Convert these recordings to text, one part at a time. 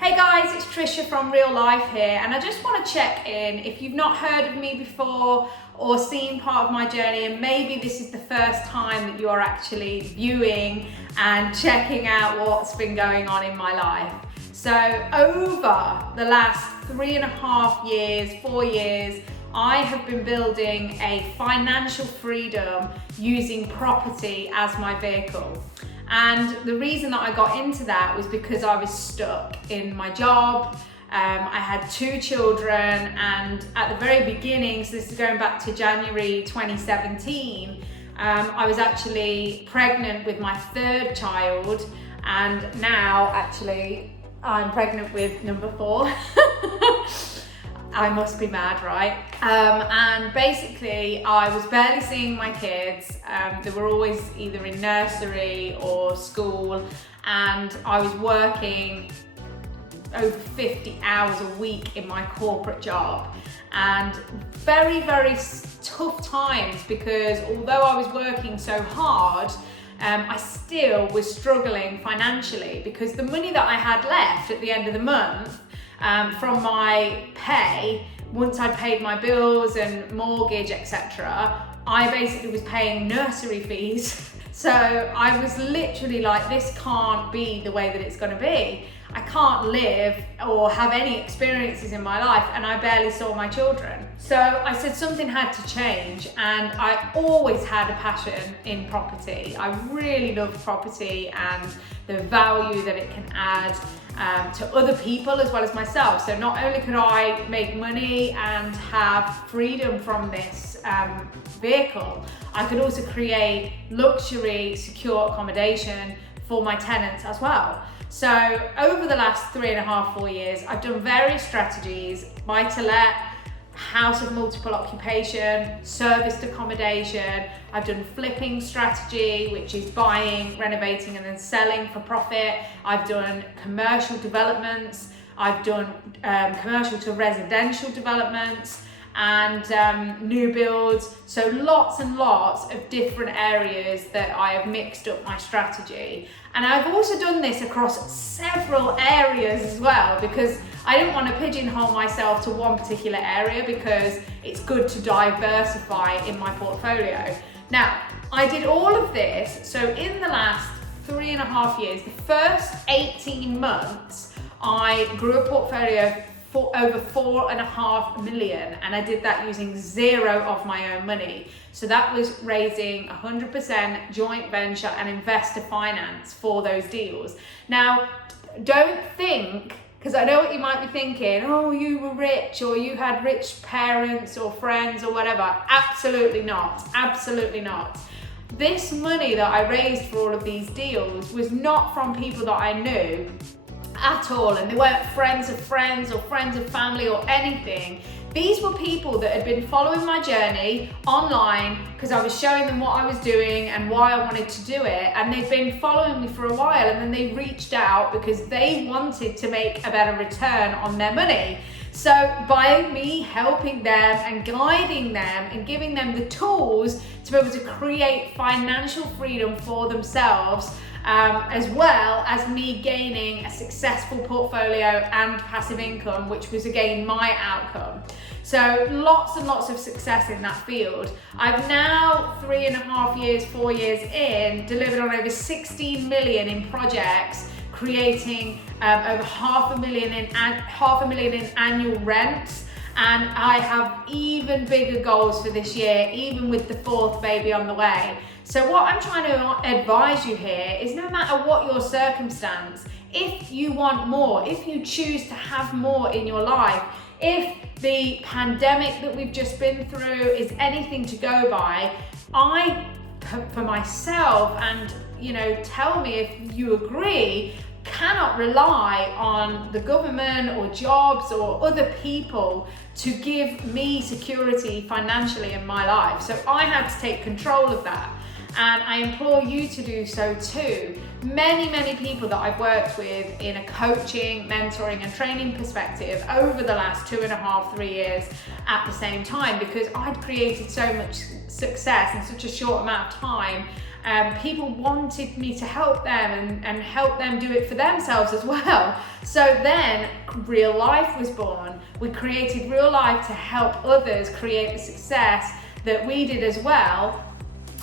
Hey guys, it's Trisha from Real Life here, and I just want to check in. If you've not heard of me before or seen part of my journey, and maybe this is the first time that you are actually viewing and checking out what's been going on in my life. So over the last 3.5 years, 4 years, I have been building a financial freedom using property as my vehicle. And the reason that I got into that was because I was stuck in my job. I had 2 children, and at the very beginning, so this is going back to January 2017, I was actually pregnant with my 3rd child, and now actually I'm pregnant with number 4. I must be mad, right? And basically I was barely seeing my kids. They were always either in nursery or school, and I was working over 50 hours a week in my corporate job, and very, very tough times, because although I was working so hard, I still was struggling financially, because the money that I had left at the end of the month from my pay, once I'd paid my bills and mortgage, etc., I basically was paying nursery fees. So I was literally like, this can't be the way that it's going to be. I can't live or have any experiences in my life, and I barely saw my children. So I said something had to change, and I always had a passion in property. I really love property and the value that it can add to other people as well as myself. So not only could I make money and have freedom from this vehicle, I could also create luxury, secure accommodation for my tenants as well. So over the last 3.5, 4 years, I've done various strategies: buy-to-let, house of multiple occupation, serviced accommodation. I've done flipping strategy, which is buying, renovating, and then selling for profit. I've done commercial developments. I've done commercial to residential developments, and new builds. So lots and lots of different areas that I have mixed up my strategy. And I've also done this across several areas as well, because I didn't want to pigeonhole myself to one particular area, because it's good to diversify in my portfolio. Now, I did all of this. So in the last 3.5 years, the first 18 months, I grew a portfolio for over 4.5 million, and I did that using 0 of my own money. So that was raising 100% joint venture and investor finance for those deals. Now, don't think, because I know what you might be thinking, oh, you were rich, or you had rich parents or friends or whatever. Absolutely not, absolutely not. This money that I raised for all of these deals was not from people that I knew at all, and they weren't friends of friends or friends of family or anything. These were people that had been following my journey online, because I was showing them what I was doing and why I wanted to do it, and they've been following me for a while, and then they reached out because they wanted to make a better return on their money. So by me helping them and guiding them and giving them the tools to be able to create financial freedom for themselves, as well as me gaining a successful portfolio and passive income, which was again my outcome. So lots and lots of success in that field. I've now 3.5 years, 4 years in, delivered on over 16 million in projects, creating over half a million in annual rents. And I have even bigger goals for this year, even with the 4th baby on the way. So what I'm trying to advise you here is, no matter what your circumstance, if you want more, if you choose to have more in your life, if the pandemic that we've just been through is anything to go by, I, for myself, and tell me if you agree, cannot rely on the government or jobs or other people to give me security financially in my life. So I had to take control of that. and I implore you to do so too. Many people that I've worked with in a coaching, mentoring and training perspective over the last 2.5, 3 years at the same time, because I'd created so much success in such a short amount of time. People wanted me to help them and help them do it for themselves as well. So then Real Life was born. We created Real Life to help others create the success that we did as well.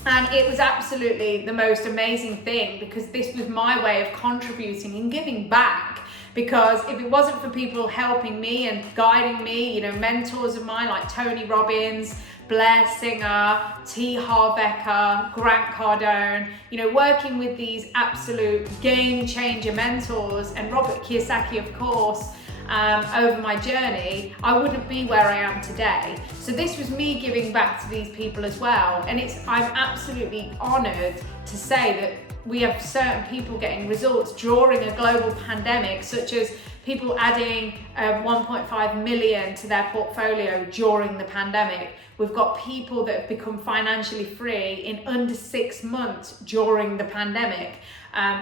And it was absolutely the most amazing thing, because this was my way of contributing and giving back. Because if it wasn't for people helping me and guiding me, you know, mentors of mine like Tony Robbins, Blair Singer, T. Harv Eker, Grant Cardone, you know, working with these absolute game changer mentors, and Robert Kiyosaki, of course, over my journey, I wouldn't be where I am today. So this was me giving back to these people as well. And I'm absolutely honored to say that we have certain people getting results during a global pandemic, such as people adding 1.5 million to their portfolio during the pandemic. We've got people that have become financially free in under 6 months during the pandemic.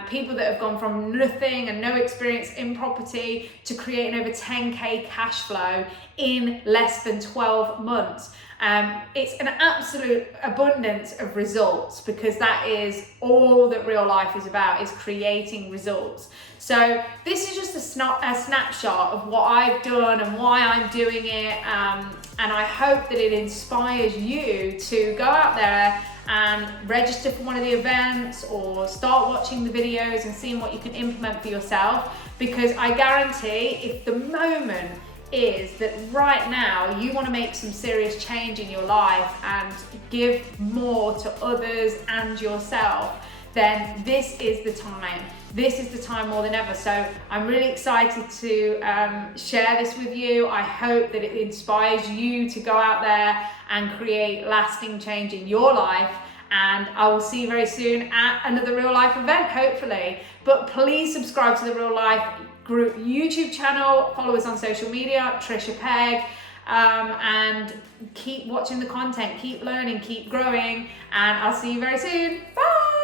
People that have gone from nothing and no experience in property to creating over 10K cash flow in less than 12 months. It's an absolute abundance of results, because that is all that Real Life is about, is creating results. So this is just a snapshot of what I've done and why I'm doing it, and I hope that it inspires you to go out there and register for one of the events, or start watching the videos and seeing what you can implement for yourself. Because I guarantee, if the moment is that right now you want to make some serious change in your life and give more to others and yourself, then this is the time. This is the time more than ever. So I'm really excited to share this with you. I hope that it inspires you to go out there and create lasting change in your life. And I will see you very soon at another Real Life event, hopefully. But please subscribe to the Real Life Group YouTube channel, follow us on social media, Trisha Pegg, and keep watching the content, keep learning, keep growing, and I'll see you very soon. Bye!